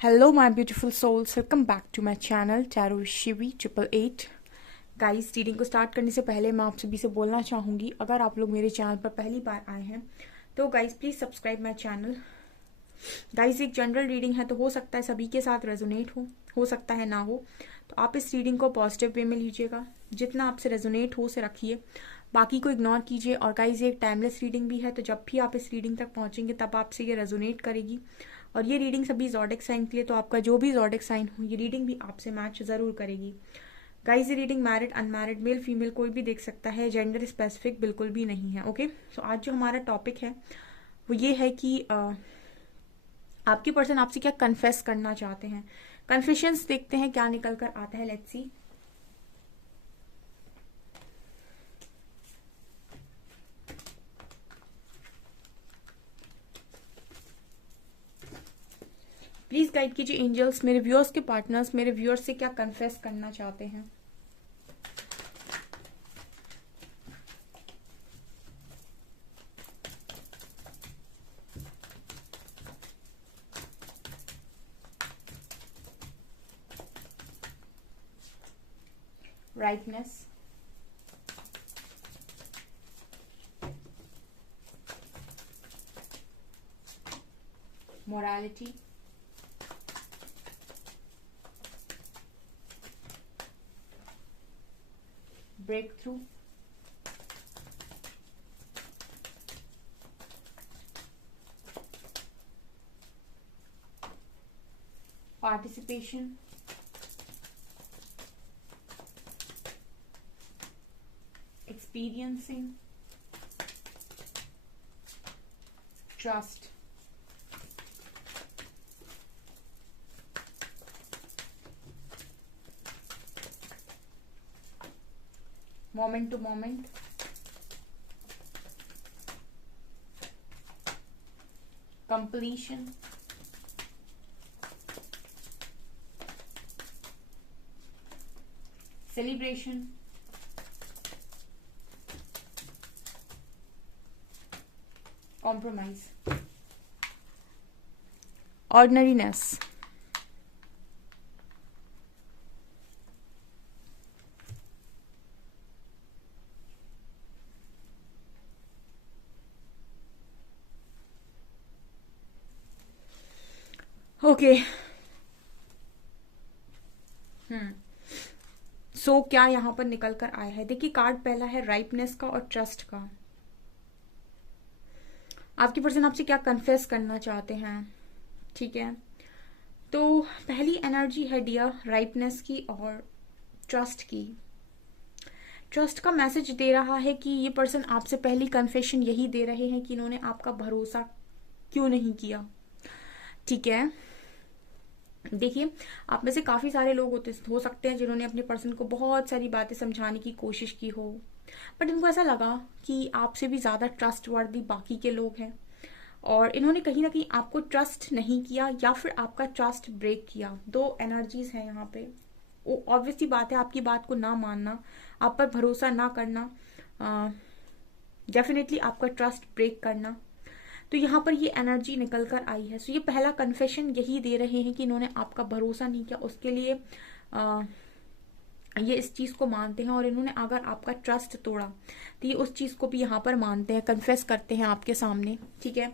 Hello, my beautiful souls. Welcome back to my channel Tarot Shivi 888. Guys, reading को start करने से पहले मैं आप सभी से बोलना चाहूँगी, अगर आप लोग मेरे चैनल पर पहली बार आए हैं तो guys please subscribe my channel. Guys, एक जनरल रीडिंग है तो हो सकता है सभी के साथ रेजोनेट हो सकता है ना हो, तो आप इस रीडिंग को पॉजिटिव वे में लीजिएगा। जितना आपसे रेजोनेट हो उसे रखिए, बाकी को इग्नोर कीजिए। और गाइस, ये एक टाइमलेस रीडिंग भी है, तो जब भी आप इस रीडिंग तक पहुंचेंगे तब आपसे ये रेजोनेट करेगी। और ये रीडिंग सभी ज़ोडिक साइन के लिए, तो आपका जो भी ज़ोडिक साइन हो ये रीडिंग भी आपसे मैच ज़रूर करेगी। गाइस, ये reading married unmarried male female कोई भी देख सकता है, जेंडर स्पेसिफिक बिल्कुल भी नहीं है। ओके, सो आज जो हमारा टॉपिक है वो ये है कि आपके पर्सन आपसे क्या कन्फेस करना चाहते हैं। कन्फेशंस देखते हैं क्या निकल कर आता है। Let's see. प्लीज गाइड कीजिए एंजल्स, मेरे व्यूअर्स के पार्टनर्स मेरे व्यूअर्स से क्या कन्फेस करना चाहते हैं। Rightness, morality, break through, participation, experiencing, trust, moment to moment, completion, celebration, compromise, ordinariness, okay. So क्या यहाँ पर निकल कर आया है, देखिए कार्ड पहला है राइपनेस का और ट्रस्ट का। आपकी पर्सन आपसे क्या कन्फेस करना चाहते हैं, ठीक है। तो पहली एनर्जी है डियर राइपनेस की और ट्रस्ट की। ट्रस्ट का मैसेज दे रहा है कि ये पर्सन आपसे पहली कन्फेशन यही दे रहे हैं कि इन्होंने आपका भरोसा क्यों नहीं किया, ठीक है। देखिए, आप में से काफी सारे लोग हो सकते हैं जिन्होंने अपने पर्सन को बहुत सारी बातें समझाने की कोशिश की हो, बट इनको ऐसा लगा कि आपसे भी ज्यादा ट्रस्ट वर्दी बाकी के लोग हैं और इन्होंने कहीं ना कहीं आपको ट्रस्ट नहीं किया या फिर आपका ट्रस्ट ब्रेक किया। दो एनर्जीज हैं यहाँ पे। वो ऑब्वियसली बात है, आपकी बात को ना मानना, आप पर भरोसा ना करना, डेफिनेटली आपका ट्रस्ट ब्रेक करना। तो यहाँ पर ये एनर्जी निकल कर आई है। सो ये पहला कन्फेशन यही दे रहे हैं कि इन्होंने आपका भरोसा नहीं किया, उसके लिए ये इस चीज को मानते हैं। और इन्होंने अगर आपका ट्रस्ट तोड़ा तो ये उस चीज को भी यहाँ पर मानते हैं, कन्फेस करते हैं आपके सामने, ठीक है।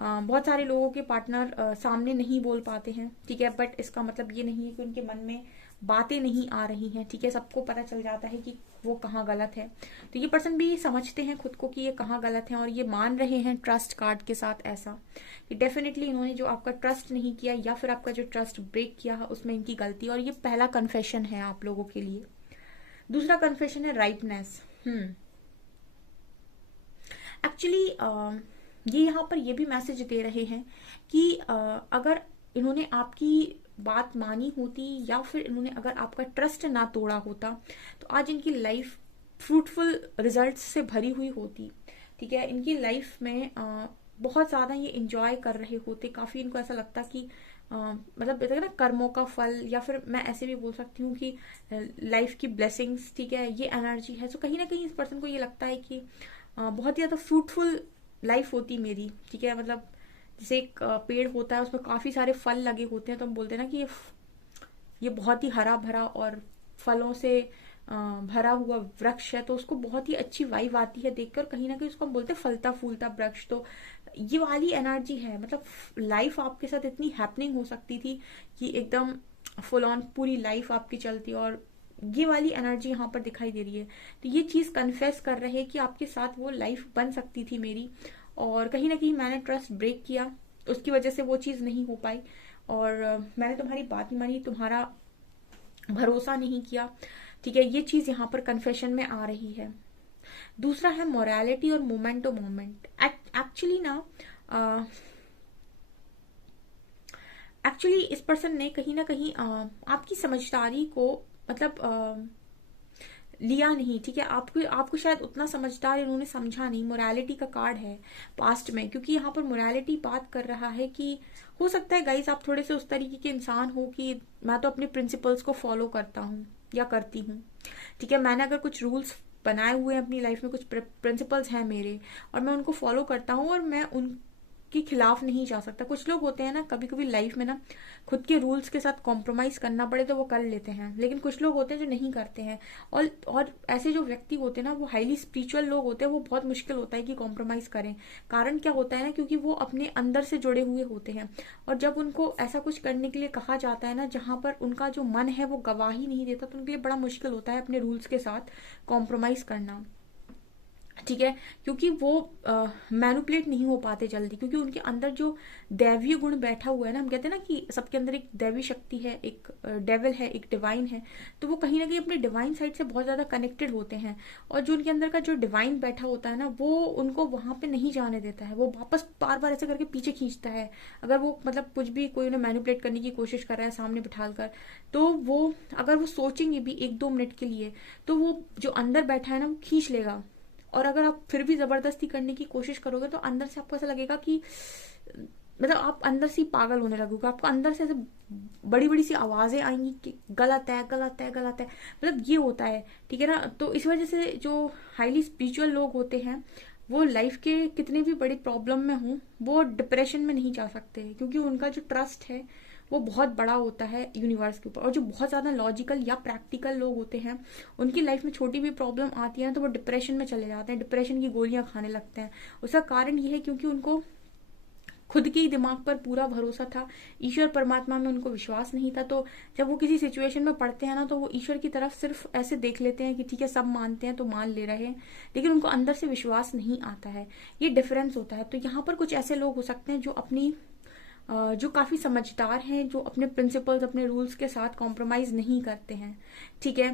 बहुत सारे लोगों के पार्टनर सामने नहीं बोल पाते हैं, ठीक है, बट इसका मतलब ये नहीं है कि उनके मन में बातें नहीं आ रही हैं, ठीक है। सबको पता चल जाता है कि वो कहाँ गलत है। तो ये पर्सन भी समझते हैं खुद को कि ये कहाँ गलत है और ये मान रहे हैं ट्रस्ट कार्ड के साथ ऐसा कि डेफिनेटली इन्होंने जो आपका ट्रस्ट नहीं किया या फिर आपका जो ट्रस्ट ब्रेक किया है उसमें इनकी गलती। और ये पहला कन्फेशन है आप लोगों के लिए। दूसरा कन्फेशन है राइटनेस। एक्चुअली ये यहाँ पर ये भी मैसेज दे रहे हैं कि अगर इन्होंने आपकी बात मानी होती या फिर इन्होंने अगर आपका ट्रस्ट ना तोड़ा होता तो आज इनकी लाइफ फ्रूटफुल रिजल्ट्स से भरी हुई होती, ठीक है। इनकी लाइफ में बहुत ज्यादा ये इंजॉय कर रहे होते। काफी इनको ऐसा लगता कि मतलब कहते हैं ना कर्मों का फल, या फिर मैं ऐसे भी बोल सकती हूँ कि लाइफ की ब्लेसिंग्स, ठीक है, ये एनर्जी है। सो कहीं ना कहीं इस पर्सन को ये लगता है कि बहुत ही ज्यादा फ्रूटफुल लाइफ होती मेरी, ठीक है। मतलब जैसे एक पेड़ होता है, उसमें काफी सारे फल लगे होते हैं, तो हम बोलते हैं ना कि ये बहुत ही हरा भरा और फलों से भरा हुआ वृक्ष है, तो उसको बहुत ही अच्छी वाइब आती है देखकर, कहीं ना कहीं उसको हम बोलते हैं फलता फूलता वृक्ष। तो ये वाली एनर्जी है, मतलब लाइफ आपके साथ इतनी हैपनिंग हो सकती थी कि एकदम फुल ऑन पूरी लाइफ आपकी चलती, और ये वाली एनर्जी यहाँ पर दिखाई दे रही है। तो ये चीज कन्फेस कर रहे हैं कि आपके साथ वो लाइफ बन सकती थी मेरी, और कहीं ना कहीं मैंने ट्रस्ट ब्रेक किया, उसकी वजह से वो चीज नहीं हो पाई, और मैंने तुम्हारी बात नहीं मानी, तुम्हारा भरोसा नहीं किया। ठीक है, ये चीज यहाँ पर कन्फेशन में आ रही है। दूसरा है मोरालिटी और मोमेंट टू मोमेंट। एक्चुअली ना, एक्चुअली इस पर्सन ने कहीं ना कहीं आपकी समझदारी को मतलब लिया नहीं। ठीक है, आपको आपको शायद उतना समझदार इन्होंने समझा नहीं। मोरालिटी का कार्ड है पास्ट में, क्योंकि यहाँ पर मोरालिटी बात कर रहा है कि हो सकता है गाइज आप थोड़े से उस तरीके के इंसान हो कि मैं तो अपने प्रिंसिपल्स को फॉलो करता हूँ या करती हूँ। ठीक है, मैंने अगर कुछ रूल्स बनाए हुए हैं अपनी लाइफ में, कुछ प्रिंसिपल्स हैं मेरे, और मैं उनको फॉलो करता हूँ, और मैं उनके खिलाफ नहीं जा सकता। कुछ लोग होते हैं ना, कभी कभी लाइफ में ना खुद के रूल्स के साथ कॉम्प्रोमाइज करना पड़े तो वो कर लेते हैं, लेकिन कुछ लोग होते हैं जो नहीं करते हैं। और ऐसे जो व्यक्ति होते हैं ना, वो हाईली स्पिरिचुअल लोग होते हैं, वो बहुत मुश्किल होता है कि कॉम्प्रोमाइज करें। कारण क्या होता है ना, क्योंकि वो अपने अंदर से जुड़े हुए होते हैं, और जब उनको ऐसा कुछ करने के लिए कहा जाता है ना, जहां पर उनका जो मन है वो गवाही नहीं देता, तो उनके लिए बड़ा मुश्किल होता है अपने रूल्स के साथ कॉम्प्रोमाइज करना। ठीक है, क्योंकि वो मैनुपुलेट नहीं हो पाते जल्दी, क्योंकि उनके अंदर जो दैवीय गुण बैठा हुआ है ना, हम कहते हैं ना कि सबके अंदर एक दैवी शक्ति है, एक डेविल है, एक डिवाइन है, तो वो कहीं ना कहीं अपने डिवाइन साइड से बहुत ज्यादा कनेक्टेड होते हैं, और जो उनके अंदर का जो डिवाइन बैठा होता है ना, वो उनको वहां पे नहीं जाने देता है, वो वापस बार बार ऐसे करके पीछे खींचता है। अगर वो मतलब कुछ भी कोई उन्हें मैनुपुलेट करने की कोशिश कर रहा है सामने बिठाकर, तो वो अगर वो सोचेंगे भी 1-2 मिनट के लिए, तो वो जो अंदर बैठा है ना वो खींच लेगा। और अगर आप फिर भी जबरदस्ती करने की कोशिश करोगे, तो अंदर से आपको ऐसा लगेगा कि मतलब आप अंदर से ही पागल होने लगोगे, आपको अंदर से ऐसे बड़ी बड़ी सी आवाजें आएंगी कि गलत है, गलत है, गलत है, मतलब ये होता है। ठीक है ना, तो इस वजह से जो हाईली स्पिरिचुअल लोग होते हैं, वो लाइफ के कितने भी बड़े प्रॉब्लम में हों, वो डिप्रेशन में नहीं जा सकते, क्योंकि उनका जो ट्रस्ट है वो बहुत बड़ा होता है यूनिवर्स के ऊपर। और जो बहुत ज्यादा लॉजिकल या प्रैक्टिकल लोग होते हैं, उनकी लाइफ में छोटी भी प्रॉब्लम आती है तो वो डिप्रेशन में चले जाते हैं, डिप्रेशन की गोलियां खाने लगते हैं। उसका कारण ये है क्योंकि उनको खुद के ही दिमाग पर पूरा भरोसा था, ईश्वर परमात्मा में उनको विश्वास नहीं था। तो जब वो किसी सिचुएशन में पड़ते हैं ना, तो वो ईश्वर की तरफ सिर्फ ऐसे देख लेते हैं कि ठीक है सब मानते हैं तो मान ले रहे हैं, लेकिन उनको अंदर से विश्वास नहीं आता है। ये डिफरेंस होता है। तो यहाँ पर कुछ ऐसे लोग हो सकते हैं जो अपनी जो काफी समझदार हैं, जो अपने प्रिंसिपल्स, अपने रूल्स के साथ कॉम्प्रोमाइज नहीं करते हैं। ठीक है,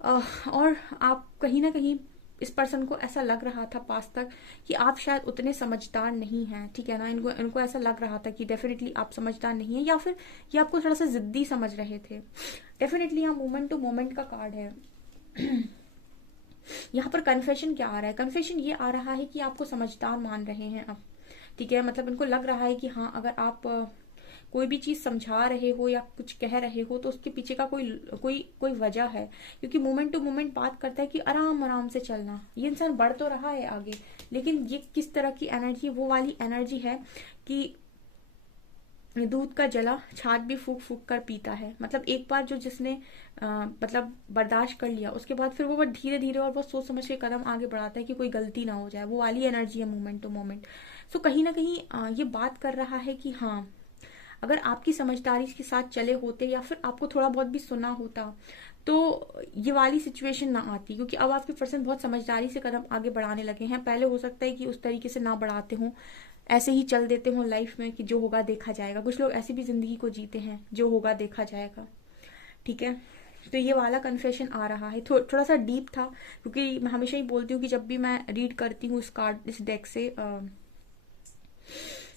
और आप कहीं ना कहीं इस पर्सन को ऐसा लग रहा था पास्ट तक कि आप शायद उतने समझदार नहीं हैं। ठीक है ना, इनको इनको ऐसा लग रहा था कि डेफिनेटली आप समझदार नहीं है, या फिर ये आपको थोड़ा सा जिद्दी समझ रहे थे। डेफिनेटली यहाँ मोमेंट टू मोमेंट का कार्ड है। यहाँ पर कन्फेशन क्या आ रहा है? कन्फेशन ये आ रहा है कि आपको समझदार मान रहे हैं आप। ठीक है, मतलब इनको लग रहा है कि हाँ, अगर आप कोई भी चीज समझा रहे हो या कुछ कह रहे हो, तो उसके पीछे का कोई कोई कोई वजह है। क्योंकि मोमेंट टू मोमेंट बात करता है कि आराम आराम से चलना। ये इंसान बढ़ तो रहा है आगे, लेकिन ये किस तरह की एनर्जी, वो वाली एनर्जी है कि दूध का जला छाछ भी फूक फूक कर पीता है। मतलब एक बार जो जिसने मतलब बर्दाश्त कर लिया, उसके बाद फिर वो धीरे धीरे और बहुत सोच समझ के कदम आगे बढ़ाता है कि कोई गलती ना हो जाए। वो वाली एनर्जी है मोमेंट टू मोमेंट। सो कहीं ना कहीं ये बात कर रहा है कि हाँ, अगर आपकी समझदारी के साथ चले होते या फिर आपको थोड़ा बहुत भी सुना होता, तो ये वाली सिचुएशन ना आती। क्योंकि अब आपके पर्सन बहुत समझदारी से कदम आगे बढ़ाने लगे हैं। पहले हो सकता है कि उस तरीके से ना बढ़ाते हों, ऐसे ही चल देते हों लाइफ में कि जो होगा देखा जाएगा। कुछ लोग ऐसी भी जिंदगी को जीते हैं, जो होगा देखा जाएगा। ठीक है, तो ये वाला कन्फेशन आ रहा है। थोड़ा सा डीप था, क्योंकि मैं हमेशा ही बोलती हूँ कि जब भी मैं रीड करती हूँ इस कार्ड, इस डेक से,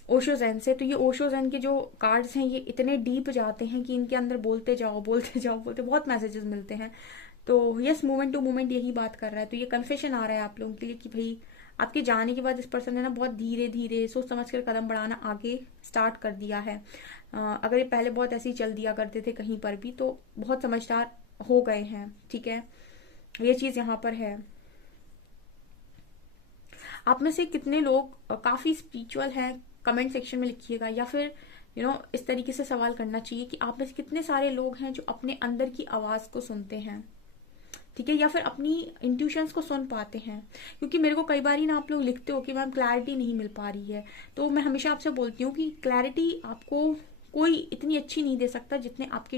ओशो ज़ेन से, तो ये ओशो ज़ेन के जो कार्ड्स हैं ये इतने डीप जाते हैं कि इनके अंदर बोलते जाओ बोलते जाओ बोलते, बहुत मैसेजेस मिलते हैं। तो यस, मोमेंट टू मोमेंट यही बात कर रहा है। तो ये कन्फेशन आ रहा है आप लोगों के लिए कि भाई आपके जाने के बाद इस पर्सन ने ना बहुत धीरे धीरे सोच समझ कर कदम बढ़ाना आगे स्टार्ट कर दिया है। अगर ये पहले बहुत ऐसे ही चल दिया करते थे कहीं पर भी, तो बहुत समझदार हो गए हैं। ठीक है, ये चीज यहाँ पर है। आप में से कितने लोग काफी स्पिरिचुअल हैं, कमेंट सेक्शन में लिखिएगा, या फिर इस तरीके से सवाल करना चाहिए कि आप में से कितने सारे लोग हैं जो अपने अंदर की आवाज को सुनते हैं, ठीक है, या फिर अपनी इंट्यूशंस को सुन पाते हैं। क्योंकि मेरे को कई बार ही ना आप लोग लिखते हो कि मैम क्लैरिटी नहीं मिल पा रही है, तो मैं हमेशा आपसे बोलती हूँ कि क्लैरिटी आपको कोई इतनी अच्छी नहीं दे सकता जितने आपके,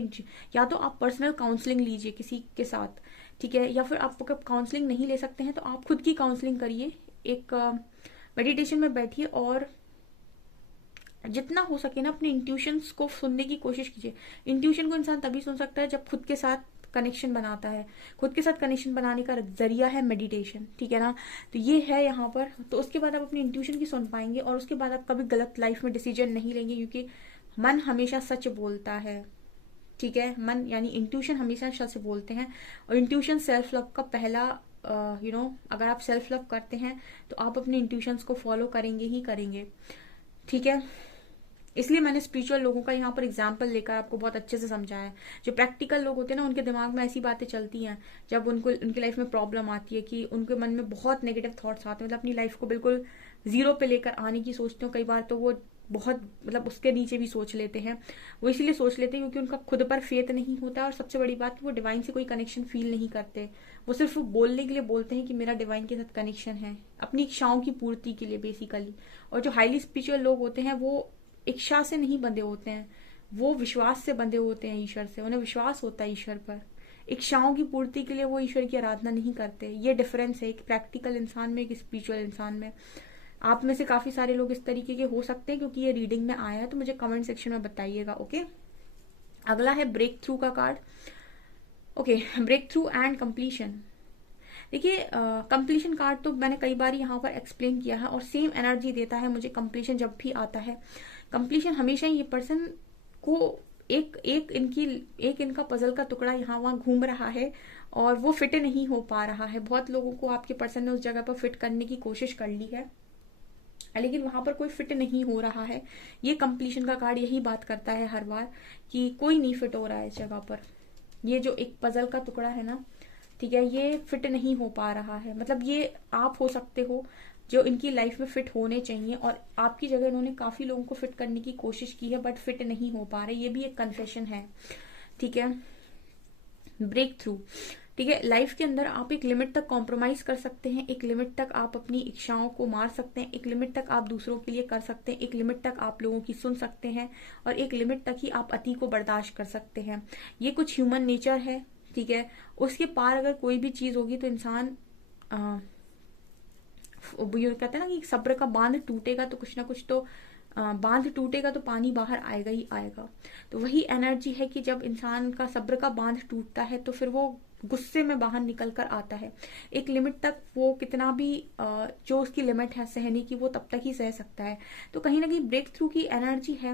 या तो आप पर्सनल काउंसलिंग लीजिए किसी के साथ, ठीक है, या फिर आप काउंसलिंग नहीं ले सकते हैं तो आप खुद की काउंसलिंग करिए, एक मेडिटेशन में बैठिए और जितना हो सके ना अपने इंट्यूशंस को सुनने की कोशिश कीजिए। इंट्यूशन को इंसान तभी सुन सकता है जब खुद के साथ कनेक्शन बनाता है। खुद के साथ कनेक्शन बनाने का जरिया है मेडिटेशन, ठीक है ना। तो ये है यहाँ पर। तो उसके बाद आप अपनी इंट्यूशन की सुन पाएंगे और उसके बाद आप कभी गलत लाइफ में डिसीजन नहीं लेंगे, क्योंकि मन हमेशा सच बोलता है, ठीक है। मन यानी इंट्यूशन हमेशा सच बोलते हैं, और इंट्यूशन सेल्फ लव का पहला अगर आप सेल्फ लव करते हैं तो आप अपने इंट्यूशंस को फॉलो करेंगे ही करेंगे, ठीक है। इसलिए मैंने स्पिरिचुअल लोगों का यहाँ पर एग्जाम्पल लेकर आपको बहुत अच्छे से समझाया है। जो प्रैक्टिकल लोग होते हैं ना, उनके दिमाग में ऐसी बातें चलती हैं जब उनकी लाइफ में प्रॉब्लम आती है कि उनके मन में बहुत नेगेटिव थॉट्स आते हैं, मतलब अपनी लाइफ को बिल्कुल जीरो पे लेकर आने की सोचते हो। कई बार तो वो बहुत मतलब उसके नीचे भी सोच लेते हैं। वो इसलिए सोच लेते हैं क्योंकि उनका खुद पर फेथ नहीं होता, और सबसे बड़ी बात वो डिवाइन से कोई कनेक्शन फील नहीं करते। वो सिर्फ बोलने के लिए बोलते हैं कि मेरा डिवाइन के साथ कनेक्शन है, अपनी इच्छाओं की पूर्ति के लिए बेसिकली। और जो हाईली स्पिरिचुअल लोग होते हैं वो इच्छा से नहीं बंधे होते हैं, वो विश्वास से बंधे होते हैं ईश्वर से। उन्हें विश्वास होता है ईश्वर पर। इच्छाओं की पूर्ति के लिए वो ईश्वर की आराधना नहीं करते। ये डिफरेंस है एक प्रैक्टिकल इंसान में, एक स्पिरिचुअल इंसान में। आप में से काफी सारे लोग इस तरीके के हो सकते हैं क्योंकि ये रीडिंग में आया है, तो मुझे कमेंट सेक्शन में बताइएगा, ओके। अगला है ब्रेक थ्रू का card. Okay, breakthrough and completion. देखिए, कंप्लीशन कार्ड तो मैंने कई बार यहाँ पर एक्सप्लेन किया है, और सेम एनर्जी देता है मुझे कंप्लीशन जब भी आता है। कंप्लीशन हमेशा ये पर्सन को एक इनका पजल का टुकड़ा यहाँ वहां घूम रहा है और वो फिट नहीं हो पा रहा है। बहुत लोगों को आपके पर्सन ने उस जगह पर फिट करने की कोशिश कर ली है, लेकिन वहां पर कोई फिट नहीं हो रहा है। ये कंप्लीशन का कार्ड यही बात करता है हर बार कि कोई नहीं फिट हो रहा है इस जगह पर। ये जो एक पजल का टुकड़ा है ना, ठीक है, ये फिट नहीं हो पा रहा है। मतलब ये आप हो सकते हो जो इनकी लाइफ में फिट होने चाहिए, और आपकी जगह इन्होंने काफी लोगों को फिट करने की कोशिश की है बट फिट नहीं हो पा रहे। ये भी एक कन्फेशन है, ठीक है। ब्रेक थ्रू, ठीक है। लाइफ के अंदर आप एक लिमिट तक कॉम्प्रोमाइज कर सकते हैं, एक लिमिट तक आप अपनी इच्छाओं को मार सकते हैं, एक लिमिट तक आप दूसरों के लिए कर सकते हैं, एक लिमिट तक आप लोगों की सुन सकते हैं, और एक लिमिट तक ही आप अति को बर्दाश्त कर सकते हैं। ये कुछ ह्यूमन नेचर है, ठीक है। उसके पार अगर कोई भी चीज होगी तो इंसान कहते हैं ना कि सब्र का बांध टूटेगा तो कुछ ना कुछ तो बांध टूटेगा तो पानी बाहर आएगा ही आएगा। तो वही एनर्जी है कि जब इंसान का सब्र का बांध टूटता है तो फिर वो गुस्से में बाहर निकल कर आता है। एक लिमिट तक वो कितना भी जो उसकी लिमिट है सहने की, वो तब तक ही सह सकता है। तो कहीं ना कहीं ब्रेक थ्रू की एनर्जी है।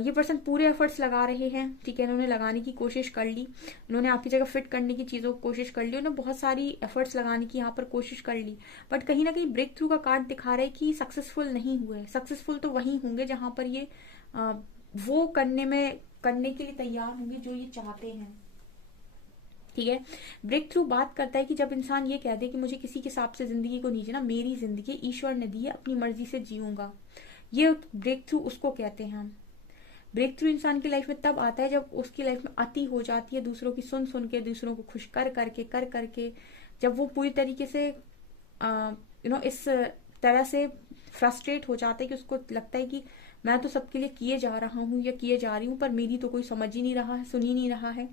ये पर्सन पूरे एफर्ट्स लगा रहे हैं, ठीक है। इन्होंने लगाने की कोशिश कर ली, इन्होंने आपकी जगह फिट करने की चीजों की कोशिश कर ली, उन्होंने बहुत सारी एफर्ट्स लगाने की यहाँ पर कोशिश कर ली, बट कहीं ना कहीं ब्रेक थ्रू का कार्ड दिखा रहा है कि सक्सेसफुल नहीं हुए। सक्सेसफुल तो वही होंगे जहां पर ये वो करने के लिए तैयार होंगे जो ये चाहते हैं, ठीक है। ब्रेक थ्रू बात करता है कि जब इंसान ये कह दे कि मुझे किसी के हिसाब से जिंदगी को नहीं जीना, मेरी जिंदगी ईश्वर ने दी है, अपनी मर्जी से जीऊंगा, ये ब्रेक थ्रू उसको कहते हैं हम। ब्रेक थ्रू इंसान की लाइफ में तब आता है जब उसकी लाइफ में अति हो जाती है, दूसरों की सुन के, दूसरों को खुश कर करके जब वो पूरी तरीके से इस तरह से फ्रस्ट्रेट हो जाता है कि उसको लगता है कि मैं तो सबके लिए किए जा रहा हूँ या किए जा रही हूँ, पर मेरी तो कोई समझ ही नहीं रहा है, सुन ही नहीं रहा है।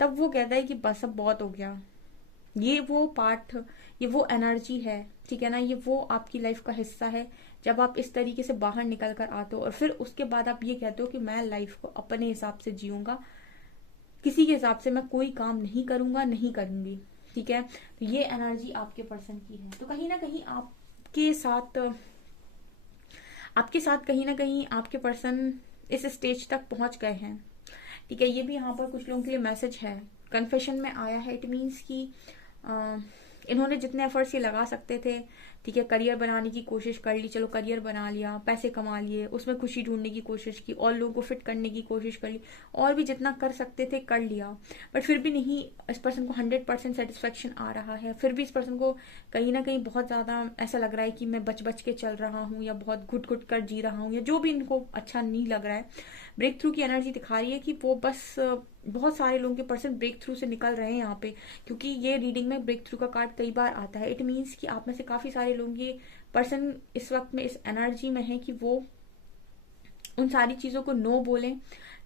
तब वो कहता है कि बस अब बहुत हो गया। ये वो पार्ट, ये वो एनर्जी है, ठीक है ना। ये वो आपकी लाइफ का हिस्सा है जब आप इस तरीके से बाहर निकल कर आते हो और फिर उसके बाद आप ये कहते हो कि मैं लाइफ को अपने हिसाब से जीऊंगा, किसी के हिसाब से मैं कोई काम नहीं करूंगा, नहीं करूंगी, ठीक है। तो ये एनर्जी आपके पर्सन की है। तो कहीं ना कहीं आपके साथ कहीं ना कहीं आपके पर्सन इस स्टेज तक पहुंच गए हैं, ठीक है। ये भी यहाँ पर कुछ लोगों के लिए मैसेज है, कन्फेशन में आया है। इट मीन्स कि इन्होंने जितने एफर्ट्स ये लगा सकते थे, ठीक है, करियर बनाने की कोशिश कर ली, चलो करियर बना लिया, पैसे कमा लिए, उसमें खुशी ढूंढने की कोशिश की, और लोगों को फिट करने की कोशिश कर ली, और भी जितना कर सकते थे कर लिया, बट फिर भी नहीं इस पर्सन को 100% सेटिस्फेक्शन आ रहा है। फिर भी इस पर्सन को कहीं ना कहीं बहुत ज़्यादा ऐसा लग रहा है कि मैं बच बच के चल रहा हूँ, या बहुत घुट घुट कर जी रहा हूँ, या जो भी इनको अच्छा नहीं लग रहा है। ब्रेक थ्रू की एनर्जी दिखा रही है कि वो बस बहुत सारे लोगों के पर्सन ब्रेक थ्रू से निकल रहे हैं यहाँ पे, क्योंकि ये रीडिंग में ब्रेक थ्रू का कार्ड कई बार आता है। इट मीन्स कि आप में से काफी सारे लोग, ये पर्सन इस वक्त में इस एनर्जी में है कि वो उन सारी चीजों को नो बोलें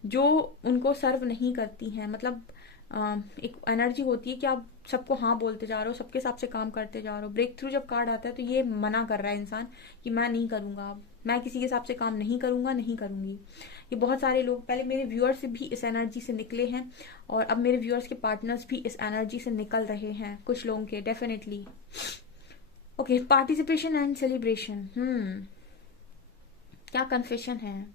जो उनको सर्व नहीं करती हैं। मतलब एक एनर्जी होती है कि आप सबको हाँ बोलते जा रहे हो, सबके हिसाब से काम करते जा रहे हो। ब्रेक थ्रू जब कार्ड आता है तो ये मना कर रहा है इंसान कि मैं नहीं करूंगा, मैं किसी के हिसाब से काम नहीं करूंगा, नहीं करूंगी। ये बहुत सारे लोग पहले मेरे व्यूअर्स भी इस एनर्जी से निकले हैं, और अब मेरे व्यूअर्स के पार्टनर्स भी इस एनर्जी से निकल रहे हैं, कुछ लोगों के definitely. Okay, participation and celebration. क्या कन्फेशन है?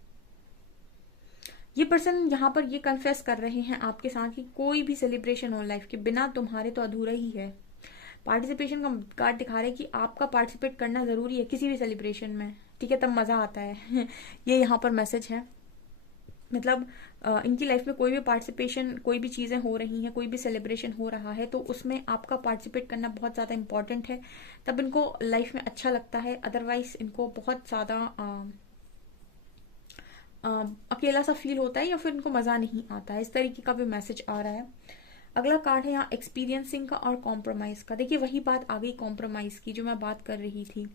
ये पर्सन यहाँ पर ये कन्फेस कर रहे हैं आपके साथ कि कोई भी सेलिब्रेशन हो लाइफ के बिना तुम्हारे तो अधूरा ही है। पार्टिसिपेशन का कार्ड दिखा रहे हैं कि आपका पार्टिसिपेट करना जरूरी है किसी भी सेलिब्रेशन में, ठीक है, तब मजा आता है। ये यहाँ पर मैसेज है। मतलब इनकी लाइफ में कोई भी पार्टिसिपेशन, कोई भी चीजें हो रही हैं, कोई भी सेलिब्रेशन हो रहा है, तो उसमें आपका पार्टिसिपेट करना बहुत ज्यादा इंपॉर्टेंट है, तब इनको लाइफ में अच्छा लगता है। अदरवाइज इनको बहुत ज्यादा अकेला सा फील होता है, या फिर इनको मजा नहीं आता है। इस तरीके का भी मैसेज आ रहा है। अगला कार्ड है यहाँ एक्सपीरियंसिंग का और कॉम्प्रोमाइज का। देखिए वही बात आ गई कॉम्प्रोमाइज की जो मैं बात कर रही थी,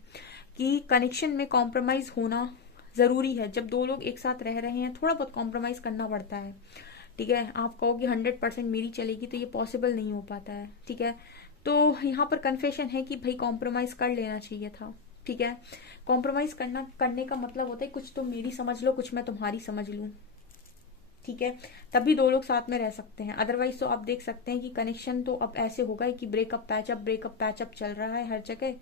कि कनेक्शन में कॉम्प्रोमाइज होना जरूरी है। जब दो लोग एक साथ रह रहे हैं थोड़ा बहुत कॉम्प्रोमाइज करना पड़ता है, ठीक है। आप कहो कि 100% मेरी चलेगी तो ये पॉसिबल नहीं हो पाता है, ठीक है। तो यहाँ पर कन्फेशन है कि भाई कॉम्प्रोमाइज कर लेना चाहिए था, ठीक है। कॉम्प्रोमाइज करने का मतलब होता है कुछ तुम मेरी समझ लो, कुछ मैं तुम्हारी समझ लूं, ठीक है, तभी दो लोग साथ में रह सकते हैं। अदरवाइज तो आप देख सकते हैं कि कनेक्शन तो अब ऐसे होगा कि ब्रेकअप पैचअप चल रहा है हर जगह,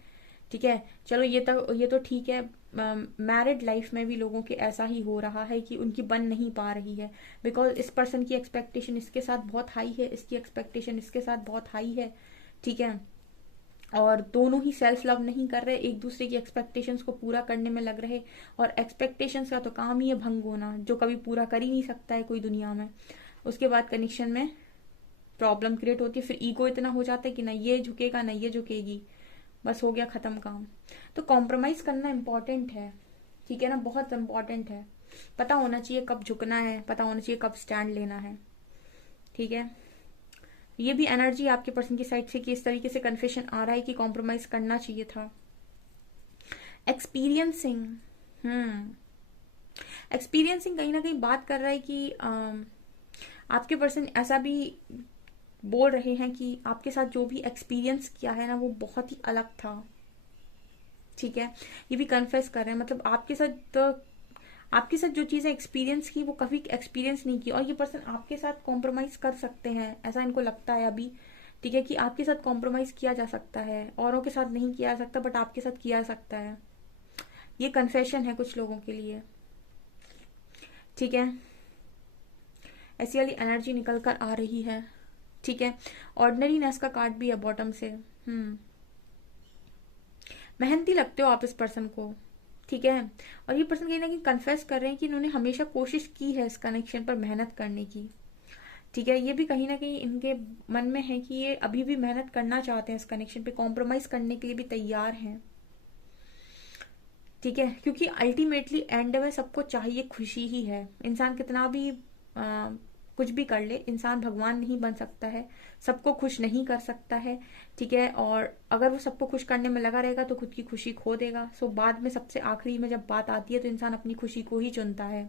ठीक है। चलो ये तो ठीक है। मैरिड लाइफ में भी लोगों के ऐसा ही हो रहा है कि उनकी बन नहीं पा रही है, बिकॉज इस पर्सन की एक्सपेक्टेशन इसके साथ बहुत हाई है, इसकी एक्सपेक्टेशन इसके साथ बहुत हाई है, ठीक है। और दोनों ही सेल्फ लव नहीं कर रहे, एक दूसरे की एक्सपेक्टेशंस को पूरा करने में लग रहे। और एक्सपेक्टेशंस का तो काम ही है भंग होना, जो कभी पूरा कर ही नहीं सकता है कोई दुनिया में। उसके बाद कनेक्शन में प्रॉब्लम क्रिएट होती है, फिर ईगो इतना हो जाता है कि ना ये झुकेगा ना ये झुकेगी, बस हो गया खत्म काम। तो कॉम्प्रोमाइज करना इम्पोर्टेंट है, ठीक है ना, बहुत इम्पोर्टेंट है। पता होना चाहिए कब झुकना है, पता होना चाहिए कब स्टैंड लेना है, ठीक है। ये भी एनर्जी आपके पर्सन की साइड से कि इस तरीके से कन्फेशन आ रहा है कि कॉम्प्रोमाइज करना चाहिए था। एक्सपीरियंसिंग, एक्सपीरियंसिंग कहीं ना कहीं बात कर रहा है कि आपके पर्सन ऐसा भी बोल रहे हैं कि आपके साथ जो भी एक्सपीरियंस किया है ना वो बहुत ही अलग था, ठीक है। ये भी कन्फेस कर रहे हैं, मतलब आपके साथ जो चीजें एक्सपीरियंस की वो कभी एक्सपीरियंस नहीं की। और ये पर्सन आपके साथ कॉम्प्रोमाइज कर सकते हैं, ऐसा इनको लगता है अभी, ठीक है, कि आपके साथ कॉम्प्रोमाइज किया जा सकता है। औरों के साथ नहीं किया जा सकता, बट आपके साथ किया जा सकता है। ये कन्फेशन है कुछ लोगों के लिए, ठीक है। ऐसी वाली एनर्जी निकल कर आ रही है, ठीक है। ऑर्डिनरीनेस का कार्ड भी है बॉटम से। मेहनती लगते हो आप इस पर्सन को, ठीक है। और ये पर्सन कहीं ना कहीं कन्फेस कर रहे हैं कि इन्होंने हमेशा कोशिश की है इस कनेक्शन पर मेहनत करने की, ठीक है। ये भी कहीं ना कहीं इनके मन में है कि ये अभी भी मेहनत करना चाहते हैं इस कनेक्शन पे, कॉम्प्रोमाइज करने के लिए भी तैयार हैं, ठीक है। क्योंकि अल्टीमेटली एंड में सबको चाहिए खुशी ही है। इंसान कितना भी कुछ भी कर ले, इंसान भगवान नहीं बन सकता है, सबको खुश नहीं कर सकता है, ठीक है। और अगर वो सबको खुश करने में लगा रहेगा तो खुद की खुशी खो देगा। सो बाद में सबसे आखिरी में जब बात आती है तो इंसान अपनी खुशी को ही चुनता है।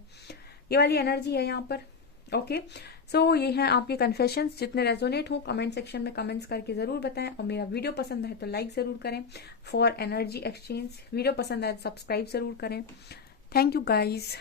ये वाली एनर्जी है यहाँ पर, ओके। सो ये है आपके कन्फेशंस। जितने रेजोनेट हो कमेंट सेक्शन में कमेंट्स करके जरूर बताएं, और मेरा वीडियो पसंद है तो लाइक जरूर करें फॉर एनर्जी एक्सचेंज। वीडियो पसंद आए तो सब्सक्राइब जरूर करें। Thank you guys.